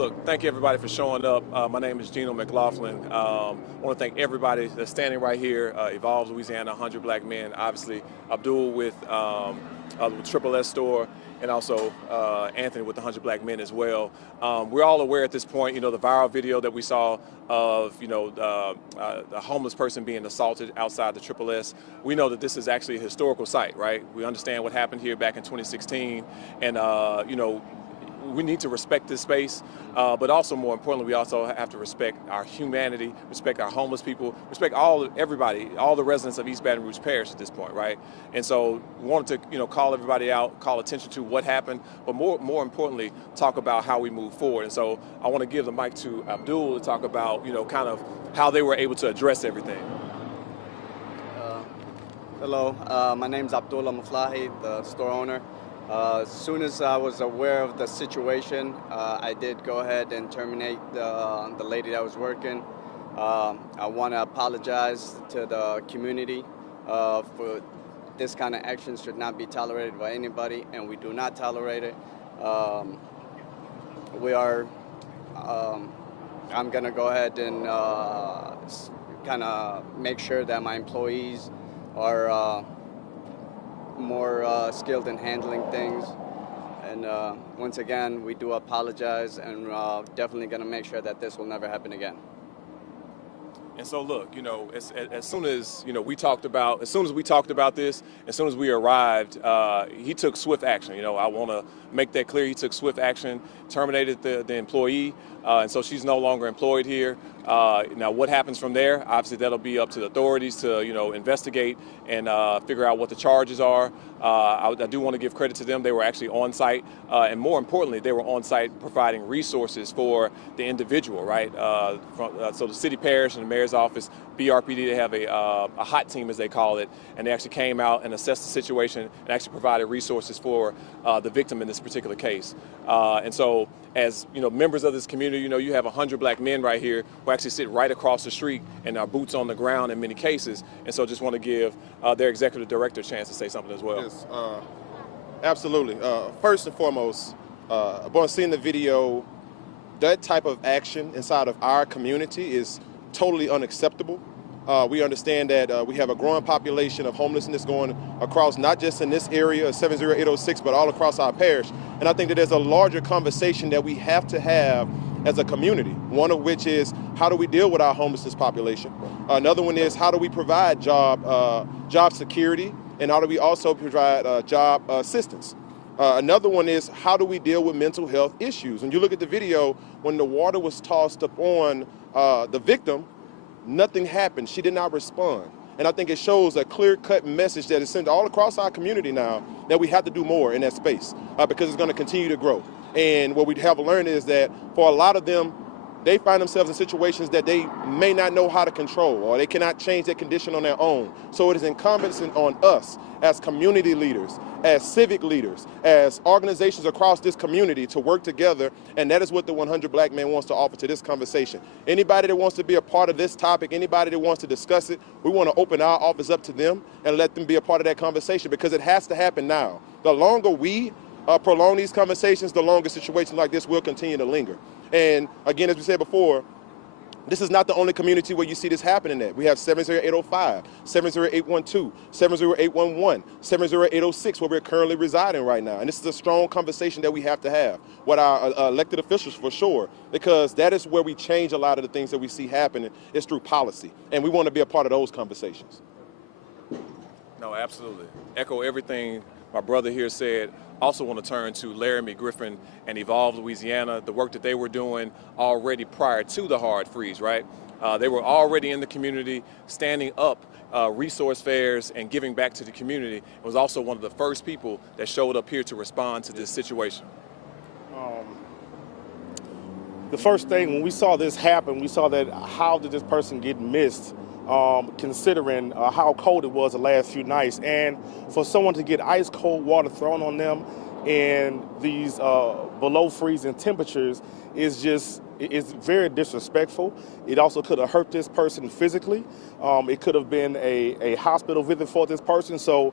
Look, thank you everybody for showing up. My name is Gino McLaughlin. I want to thank everybody that's standing right here. Evolve Louisiana, 100 Black Men. Obviously, Abdul with Triple S store, and also Anthony with the 100 Black Men as well. We're all aware at this point, the viral video that we saw of, a homeless person being assaulted outside the Triple S. We know that this is actually a historical site, right? We understand what happened here back in 2016, and we need to respect this space, but also more importantly, we also have to respect our humanity, respect our homeless people, respect everybody, all the residents of East Baton Rouge Parish at this point, right? And so we wanted to, call everybody out, call attention to what happened, but more importantly, talk about how we move forward. And so I want to give the mic to Abdul to talk about, kind of how they were able to address everything. Hello, my name's Abdullah Muflahi, the store owner. As soon as I was aware of the situation, I did go ahead and terminate the lady that was working. I want to apologize to the community for this kind of action should not be tolerated by anybody, and we do not tolerate it. I'm going to go ahead and kind of make sure that my employees are more skilled in handling things, and once again we do apologize, and definitely going to make sure that this will never happen again. And so look, as soon as we talked about this, as soon as we arrived, he took swift action. I want to make that clear. He took swift action, terminated the employee, and so she's no longer employed here. Now, what happens from there? Obviously, that'll be up to the authorities to investigate and figure out what the charges are. I do want to give credit to them. They were actually on site, and more importantly, they were on site providing resources for the individual. Right? So the city parish and the mayor's office, BRPD, they have a hot team, as they call it, and they actually came out and assessed the situation and actually provided resources for the victim in this particular case. And so, as members of this community, you have 100 Black men right here who actually sit right across the street and are boots on the ground in many cases. And so, just want to give their executive director a chance to say something as well. Yes, absolutely. First and foremost, upon seeing the video, that type of action inside of our community is totally unacceptable. We understand that we have a growing population of homelessness going across, not just in this area, 70806, but all across our parish. And I think that there's a larger conversation that we have to have as a community, one of which is how do we deal with our homelessness population? Another one is how do we provide job security, and how do we also provide job assistance? Another one is how do we deal with mental health issues? When you look at the video, when the water was tossed upon the victim, nothing happened. She did not respond. And I think it shows a clear-cut message that is sent all across our community now that we have to do more in that space because it's going to continue to grow. And what we have learned is that for a lot of them, they find themselves in situations that they may not know how to control, or they cannot change their condition on their own. So it is incumbent on us as community leaders, as civic leaders, as organizations across this community to work together, and that is what the 100 Black Men wants to offer to this conversation. Anybody that wants to be a part of this topic, anybody that wants to discuss it, we want to open our office up to them and let them be a part of that conversation, because it has to happen now. The longer we prolong these conversations, the longer situations like this will continue to linger. And again, as we said before, this is not the only community where you see this happening at. We have 70805, 70812, 70811, 70806, where we're currently residing right now. And this is a strong conversation that we have to have with our elected officials for sure, because that is where we change a lot of the things that we see happening is through policy. And we want to be a part of those conversations. No, absolutely. Echo everything my brother here said. Also want to turn to Laramie Griffin and Evolve Louisiana, the work that they were doing already prior to the hard freeze, right? They were already in the community, standing up resource fairs and giving back to the community. It was also one of the first people that showed up here to respond to this situation. The first thing, when we saw this happen, we saw that how did this person get missed, considering how cold it was the last few nights. And for someone to get ice cold water thrown on them in these below freezing temperatures is very disrespectful. It also could have hurt this person physically. It could have been a hospital visit for this person. So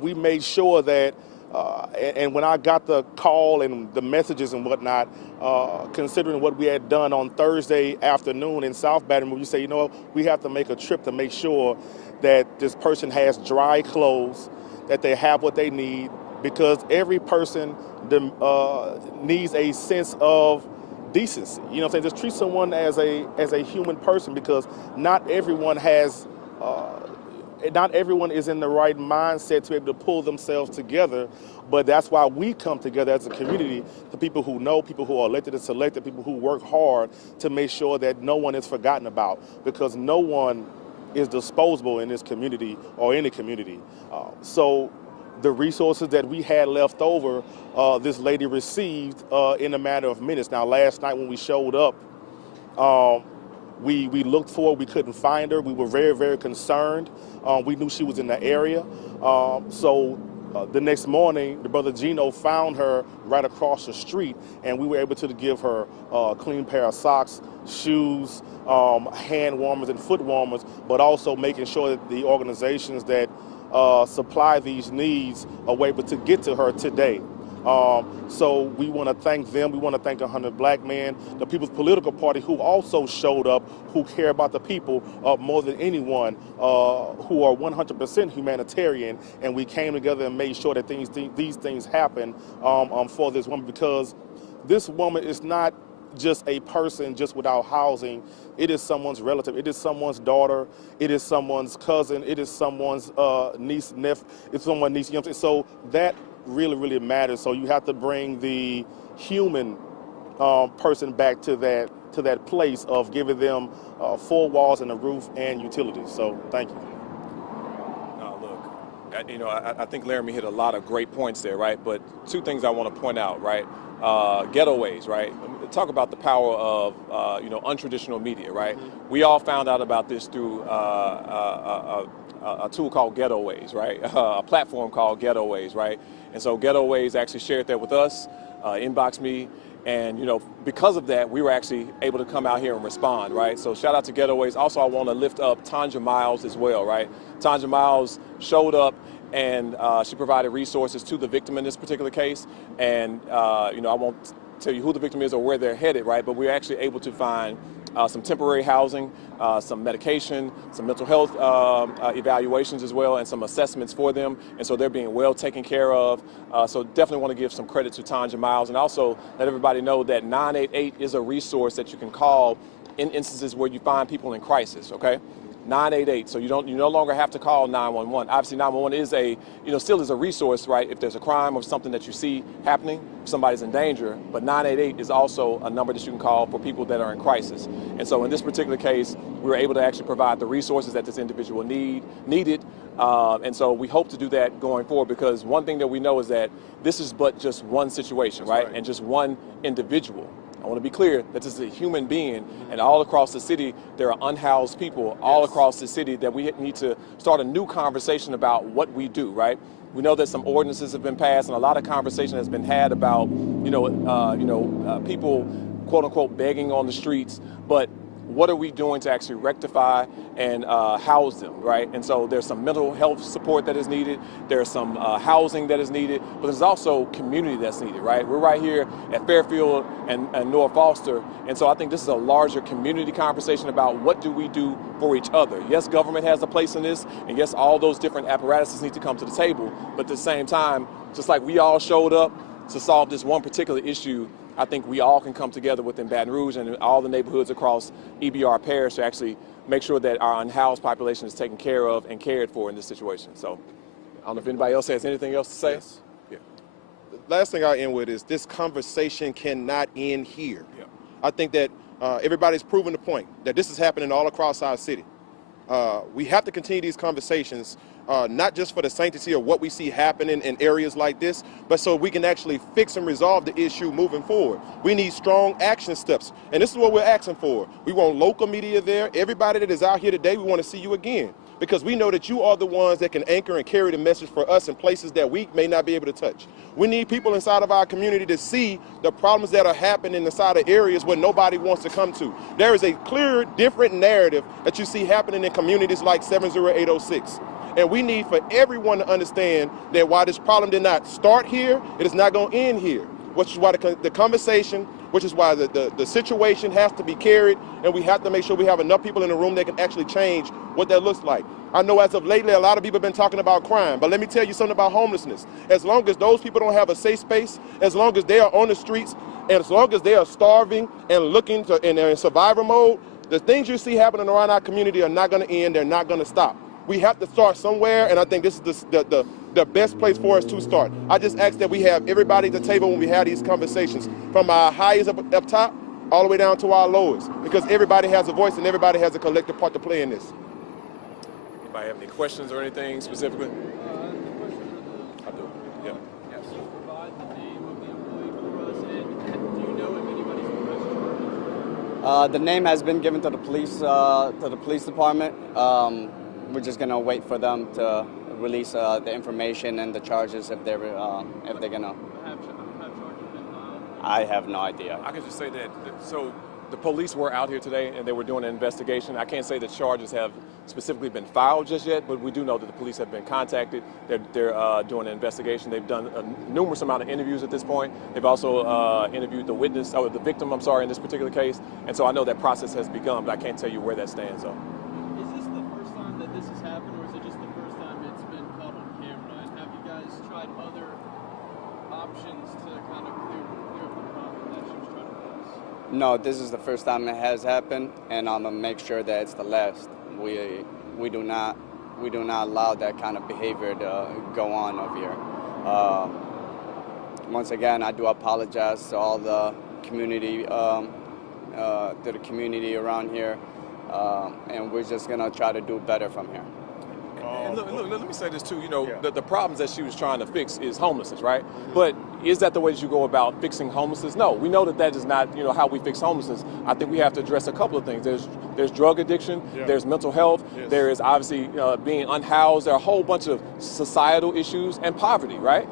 we made sure that And when I got the call and the messages and whatnot, considering what we had done on Thursday afternoon in South Baton Rouge, you say, you know, we have to make a trip to make sure that this person has dry clothes, that they have what they need, because every person needs a sense of decency. You know what I'm saying? Just treat someone as a human person, because not everyone has, not everyone is in the right mindset to be able to pull themselves together. But that's why we come together as a community, the people who know, people who are elected and selected, people who work hard to make sure that no one is forgotten about, because no one is disposable in this community or any community. So the resources that we had left over, this lady received in a matter of minutes. Now, last night when we showed up, we looked for her, we couldn't find her. We were very, very concerned. We knew she was in the area. So the next morning, the brother Gino found her right across the street, and we were able to give her a clean pair of socks, shoes, hand warmers and foot warmers, but also making sure that the organizations that supply these needs are able to get to her today. So we want to thank them. We want to thank 100 Black Men, the People's Political Party, who also showed up, who care about the people more than anyone, who are 100% humanitarian. And we came together and made sure that these things happen for this woman, because this woman is not just a person just without housing. It is someone's relative. It is someone's daughter. It is someone's cousin. It is someone's niece, nephew. It's someone's niece. You know what I'm saying? So that really, really matters. So you have to bring the human person back to that place of giving them 4 walls and a roof and utilities. So thank you. Look, you know, I think Laramie hit a lot of great points there, right? But 2 things I want to point out, right? Ghettoways, right? Talk about the power of you know, untraditional media, right? Mm-hmm. We all found out about this through a tool called Ghettoways, right? A platform called Ghettoways, right? And so Ghettoways actually shared that with us, inboxed me, and you know, because of that, we were actually able to come out here and respond, right? So shout out to Ghettoways. Also, I want to lift up Tanja Miles as well, right? Tanja Miles showed up, and she provided resources to the victim in this particular case. And you know, I won't tell you who the victim is or where they're headed, right? But we're actually able to find some temporary housing, some medication, some mental health evaluations as well, and some assessments for them. And so they're being well taken care of. So definitely want to give some credit to Tanja Miles, and also let everybody know that 988 is a resource that you can call in instances where you find people in crisis, okay? 988, so you no longer have to call 911. Obviously 911 is still is a resource, right? If there's a crime or something that you see happening, somebody's in danger, but 988 is also a number that you can call for people that are in crisis. And so in this particular case, we were able to actually provide the resources that this individual needed. And so we hope to do that going forward, because one thing that we know is that this is but just one situation, right? And just one individual. I want to be clear that this is a human being, and all across the city, there are unhoused people all across the city that we need to start a new conversation about what we do, right? We know that some ordinances have been passed, and a lot of conversation has been had about, people, quote unquote, begging on the streets, but what are we doing to actually rectify and house them, right? And so there's some mental health support that is needed. There's some housing that is needed, but there's also community that's needed, right? We're right here at Fairfield and North Foster, and so I think this is a larger community conversation about what do we do for each other. Yes, government has a place in this, and yes, all those different apparatuses need to come to the table, but at the same time, just like we all showed up to solve this one particular issue, I think we all can come together within Baton Rouge and all the neighborhoods across EBR Parish to actually make sure that our unhoused population is taken care of and cared for in this situation. So I don't know if anybody else has anything else to say. Yes. Yeah. The last thing I'll end with is this conversation cannot end here. Yeah. I think that everybody's proven the point that this is happening all across our city. We have to continue these conversations, not just for the sanctity of what we see happening in areas like this, but so we can actually fix and resolve the issue moving forward. We need strong action steps, and this is what we're asking for. We want local media there. Everybody that is out here today, we want to see you again, because we know that you are the ones that can anchor and carry the message for us in places that we may not be able to touch. We need people inside of our community to see the problems that are happening inside of areas where nobody wants to come to. There is a clear, different narrative that you see happening in communities like 70806. And we need for everyone to understand that while this problem did not start here, it is not going to end here, which is why the conversation, which is why the situation has to be carried, and we have to make sure we have enough people in the room that can actually change what that looks like. I know as of lately, a lot of people have been talking about crime, but let me tell you something about homelessness. As long as those people don't have a safe space, as long as they are on the streets, and as long as they are starving and looking to, and they're in survival mode, the things you see happening around our community are not going to end, they're not going to stop. We have to start somewhere, and I think this is the best place for us to start. I just ask that we have everybody at the table when we have these conversations, from our highest up top all the way down to our lowest, because everybody has a voice and everybody has a collective part to play in this. Anybody have any questions or anything specifically? I do. Yeah. Yes. Can you provide the name of the employee for us, and do you know if anybody's arrested? The name has been given to the police department. We're just gonna wait for them to release the information and the charges if they're gonna. Have charges been filed? I have no idea. I can just say that, so the police were out here today and they were doing an investigation. I can't say that charges have specifically been filed just yet, but we do know that the police have been contacted. They're doing an investigation. They've done a numerous amount of interviews at this point. They've also interviewed the witness, or the victim, I'm sorry, in this particular case. And so I know that process has begun, but I can't tell you where that stands, though. Is this the first time that this has happened, or is it just the first time it's been caught on camera? And have you guys tried other options to kind of clear up the problem that she was trying to cause? No, this is the first time it has happened, and I'm gonna make sure that it's the last. We do not allow that kind of behavior to go on over here. Once again, I do apologize to all the community, around here, and we're just gonna try to do better from here. And look, let me say this too. You know, the problems that she was trying to fix is homelessness, right? But is that the way that you go about fixing homelessness? No, we know that that is not, you know, how we fix homelessness. I think we have to address a couple of things. There's drug addiction, there's mental health, there is obviously being unhoused. There are a whole bunch of societal issues and poverty, right?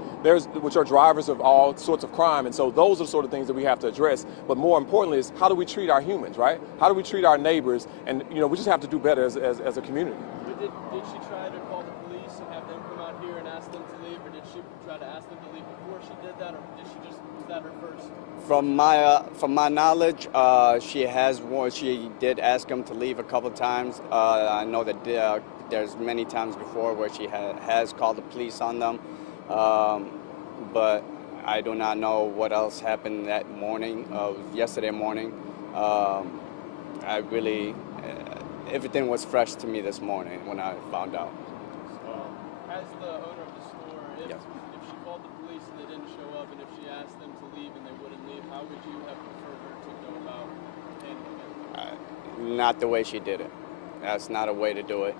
Which are drivers of all sorts of crime. And so those are the sort of things that we have to address. But more importantly is, how do we treat our humans, right? How do we treat our neighbors? And, you know, we just have to do better as a community. But did she try to call the police and have them come out here and ask them to leave, or did she try to ask them to leave before she did that, or was that her first? From my knowledge, she did ask them to leave a couple of times. I know that there's many times before where she has called the police on them, but I do not know what else happened that morning, yesterday morning. Everything was fresh to me this morning when I found out. As the owner of the store, if she called the police and they didn't show up, and if she asked them to leave and they wouldn't leave, how would you have preferred her to go about handling it? Not the way she did it. That's not a way to do it.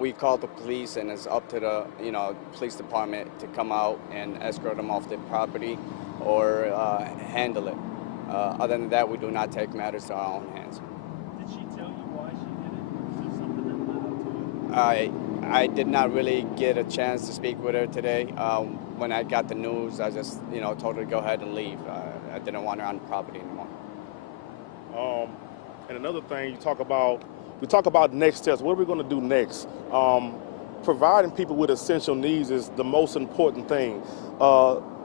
We called the police, and it's up to the police department to come out and escort them off the property or handle it. Other than that, we do not take matters to our own hands. Did she tell you why she did it? Was there something that led up to it? I did not really get a chance to speak with her today. When I got the news, I just told her to go ahead and leave. I didn't want her on the property anymore. And another thing, we talk about next steps. What are we going to do next? Providing people with essential needs is the most important thing.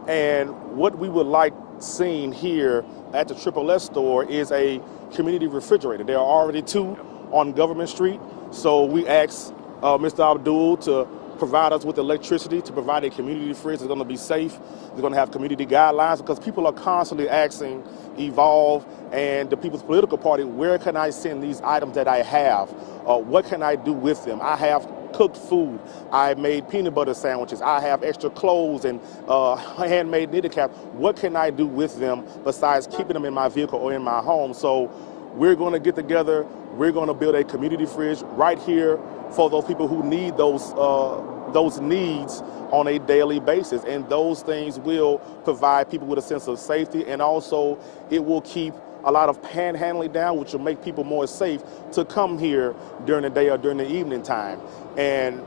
And what we would like seen here at the SSS store is a community refrigerator. There are already 2 on Government Street. So we asked Mr. Abdul to provide us with electricity, to provide a community fridge that's going to be safe. They're going to have community guidelines, because people are constantly asking Evolve and the People's Political Party, where can I send these items that I have? What can I do with them? I have cooked food. I made peanut butter sandwiches. I have extra clothes and handmade knitted caps. What can I do with them besides keeping them in my vehicle or in my home? So we're going to get together. We're going to build a community fridge right here for those people who need those needs on a daily basis. And those things will provide people with a sense of safety, and also it will keep a lot of panhandling down, which will make people more safe to come here during the day or during the evening time. And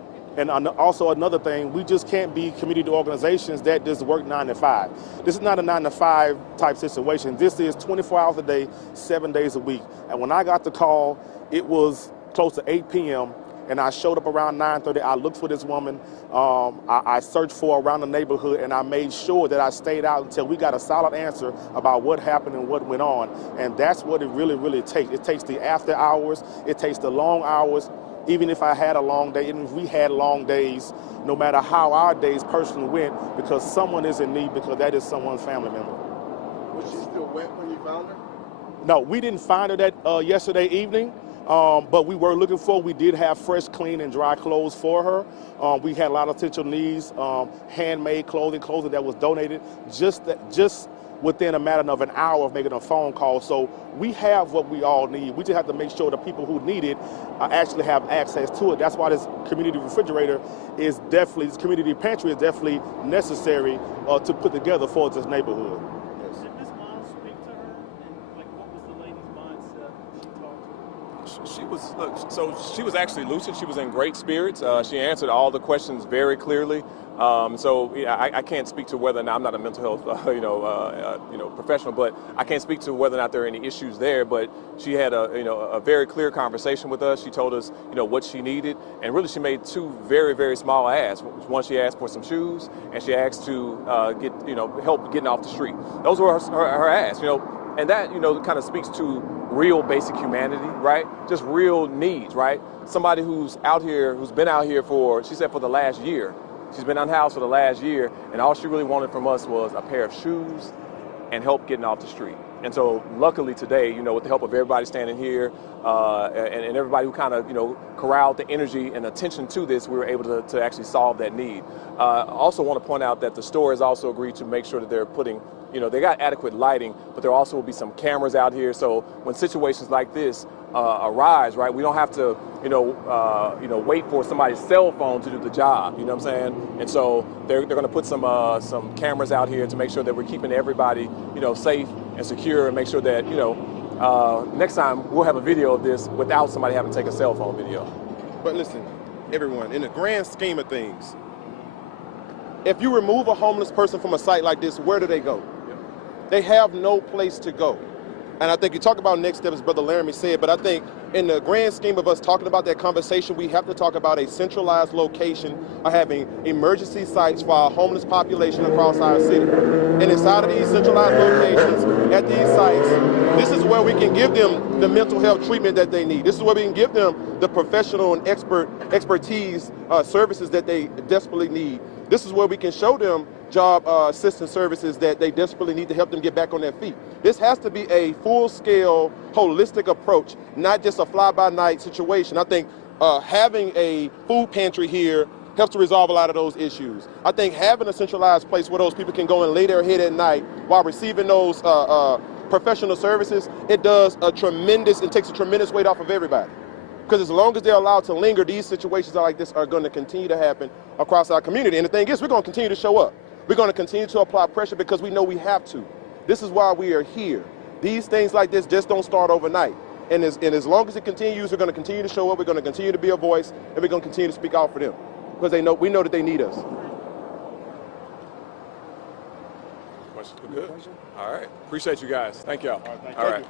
also another thing, we just can't be community organizations that just work 9 to 5. This is not a 9 to 5 type situation. This is 24 hours a day, 7 days a week. And when I got the call, it was close to 8 p.m., and I showed up around 9:30. I looked for this woman. I searched for around the neighborhood, and I made sure that I stayed out until we got a solid answer about what happened and what went on. And that's what it really, really takes. It takes the after hours. It takes the long hours. Even if I had a long day, even if we had long days, no matter how our days personally went, because someone is in need, because that is someone's family member. Was she still wet when you found her? No, we didn't find her that yesterday evening. But we were looking for, we did have fresh, clean, and dry clothes for her. We had a lot of essential needs, handmade clothing that was donated just within a matter of an hour of making a phone call. So we have what we all need. We just have to make sure the people who need it actually have access to it. That's why this community refrigerator is definitely, this community pantry is definitely necessary to put together for this neighborhood. Did Ms. Miles speak to her? And like, what was the lady's mindset when she talked to her? She was, look, so she was actually lucid. She was in great spirits. She answered all the questions very clearly. So yeah, I can't speak to whether or not, I'm not a mental health professional, but I can't speak to whether or not there are any issues there. But she had a very clear conversation with us. She told us what she needed, and really she made two very, very small asks. One, she asked for some shoes, and she asked to get help getting off the street. Those were her asks. And that kind of speaks to real basic humanity, right? Just real needs, right? Somebody who's out here, who's been out here for, she said, for the last year. She's been unhoused for the last year, and all she really wanted from us was a pair of shoes and help getting off the street. And so luckily today, with the help of everybody standing here and everybody who kind of, corralled the energy and attention to this, we were able to actually solve that need. I also want to point out that the store has also agreed to make sure that they're putting, they got adequate lighting, but there also will be some cameras out here. So when situations like this arise, right, we don't have to, wait for somebody's cell phone to do the job. You know what I'm saying? And so they're going to put some cameras out here to make sure that we're keeping everybody, safe and secure, and make sure that, next time we'll have a video of this without somebody having to take a cell phone video. But listen, everyone, in the grand scheme of things, if you remove a homeless person from a site like this, where do they go? They have no place to go. And I think you talk about next steps, Brother Laramie said, but I think in the grand scheme of us talking about that conversation, we have to talk about a centralized location of having emergency sites for our homeless population across our city. And inside of these centralized locations, at these sites, this is where we can give them the mental health treatment that they need. This is where we can give them the professional and expertise services that they desperately need. This is where we can show them job assistance services that they desperately need to help them get back on their feet. This has to be a full-scale, holistic approach, not just a fly-by-night situation. I think having a food pantry here helps to resolve a lot of those issues. I think having a centralized place where those people can go and lay their head at night while receiving those professional services, it takes a tremendous weight off of everybody. Because as long as they're allowed to linger, these situations like this are going to continue to happen across our community. And the thing is, we're going to continue to show up. We're going to continue to apply pressure because we know we have to. This is why we are here. These things like this just don't start overnight. And as long as it continues, we're going to continue to show up, we're going to continue to be a voice, and we're going to continue to speak out for them. Because we know that they need us. Questions? Good. All right. Appreciate you guys. Thank y'all. All right, thank All you. right.